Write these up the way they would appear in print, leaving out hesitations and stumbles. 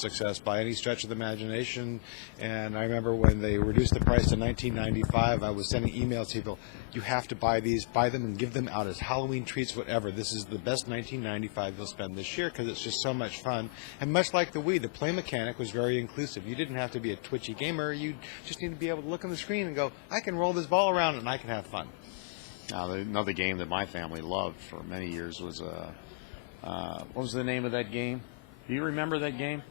success by any stretch of the imagination. And I remember when they reduced the price to $19.95, I was sending emails to people, you have to buy these, buy them and give them out as Halloween treats, whatever. This is the best $19.95 you'll spend this year because it's just so much fun. And much like the Wii, the play mechanic was very inclusive. You didn't have to be a twitchy gamer. You just need to be able to look on the screen and go, I can roll this ball around and I can have fun. Now, another game that my family loved for many years was, what was the name of that game? Do you remember that game?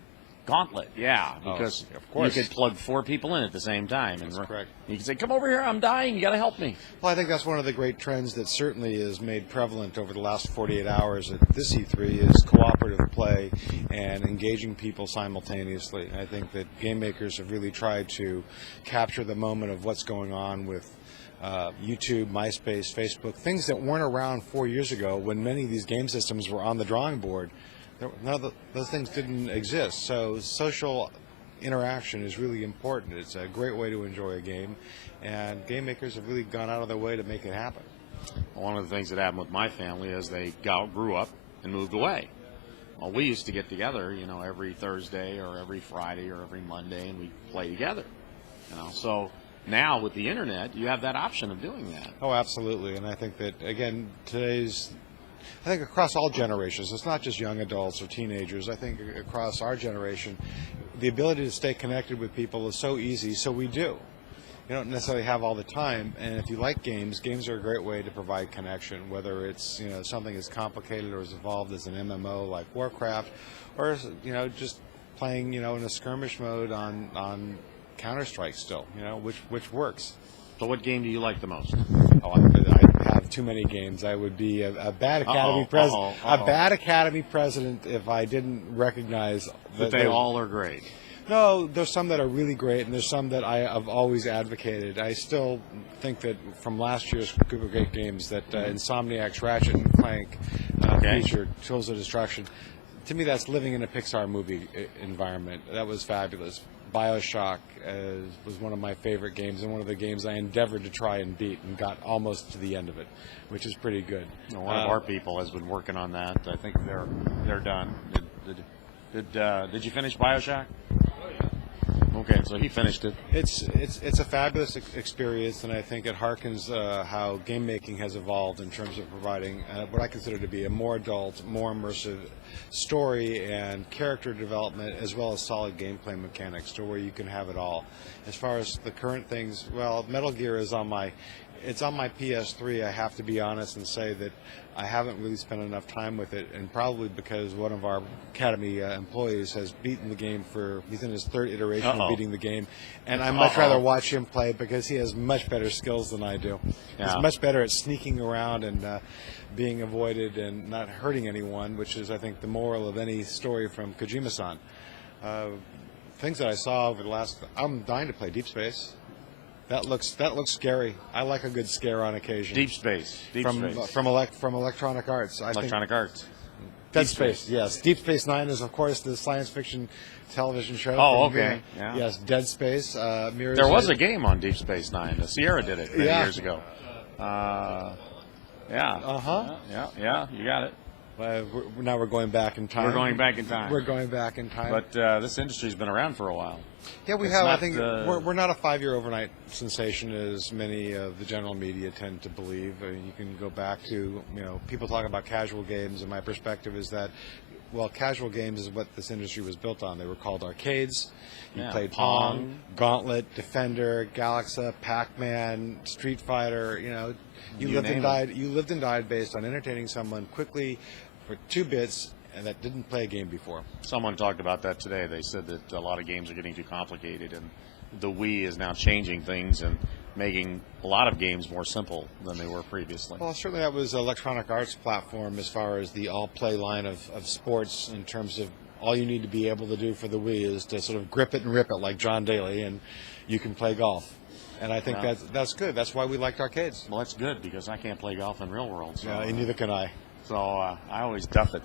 Gauntlet, yeah, because of course you could plug 4 people in at the same time. That's correct. You can say, come over here, I'm dying, you got to help me. Well, I think that's one of the great trends that certainly is made prevalent over the last 48 hours at this E3 is cooperative play and engaging people simultaneously. I think that game makers have really tried to capture the moment of what's going on with YouTube, MySpace, Facebook, things that weren't around 4 years ago when many of these game systems were on the drawing board. None of those things didn't exist. So social interaction is really important. It's a great way to enjoy a game, and game makers have really gone out of their way to make it happen. One of the things that happened with my family is they grew up and moved away. Well, we used to get together, every Thursday or every Friday or every Monday, and we'd play together. So now with the internet, you have that option of doing that. Oh, absolutely. And I think that, again, I think across all generations, it's not just young adults or teenagers. I think across our generation, the ability to stay connected with people is so easy, so we do. You don't necessarily have all the time, and if you like games, games are a great way to provide connection, whether it's something as complicated or as evolved as an MMO like Warcraft, or just playing in a skirmish mode on Counter-Strike still, which works. So what game do you like the most? Oh, I have too many games. I would be a bad Academy president. A bad Academy president if I didn't recognize that they all are great. No, there's some that are really great, and there's some that I have always advocated. I still think that from last year's group of great games, that Insomniac's Ratchet and Clank featured Tools of Destruction. To me, that's living in a Pixar movie environment. That was fabulous. BioShock was one of my favorite games, and one of the games I endeavored to try and beat and got almost to the end of it, which is pretty good. One of our people has been working on that. I think they're done. Did you finish BioShock? Okay, so he finished it. It's a fabulous experience, and I think it harkens how game making has evolved in terms of providing what I consider to be a more adult, more immersive story and character development, as well as solid gameplay mechanics, to where you can have it all. As far as the current things, well, Metal Gear is on my PS3. I have to be honest and say that I haven't really spent enough time with it, and probably because one of our Academy employees has beaten the game he's in his 3rd iteration of beating the game, and I'd much rather watch him play because he has much better skills than I do. Yeah. He's much better at sneaking around and being avoided and not hurting anyone, which is, I think, the moral of any story from Kojima-san. Things that I saw over the last... I'm dying to play Deep Space. That looks scary. I like a good scare on occasion. Deep Space. From Electronic Arts. Electronic Arts. Dead Space, yes. Deep Space Nine is, of course, the science fiction television show. Oh, okay. Yeah. Yes, Dead Space. There was a game on Deep Space Nine. Sierra did it many years ago. Yeah. Yeah, you got it. Now we're going back in time. We're going back in time. But this industry's been around for a while. Yeah, we have. I think we're not a 5-year overnight sensation as many of the general media tend to believe. You can go back to, people talk about casual games, and my perspective is that, well, casual games is what this industry was built on. They were called arcades. You played Pong, Gauntlet, Defender, Galaxa, Pac-Man, Street Fighter. You lived and died based on entertaining someone quickly for 2 bits, and that didn't play a game before. Someone talked about that today. They said that a lot of games are getting too complicated, and the Wii is now changing things and making a lot of games more simple than they were previously. Well, certainly that was Electronic Arts platform as far as the all-play line of sports, in terms of all you need to be able to do for the Wii is to sort of grip it and rip it like John Daly, and you can play golf. And I think that's good. That's why we liked arcades. Well, that's good, because I can't play golf in real world. So, and neither can I. So I always duff it.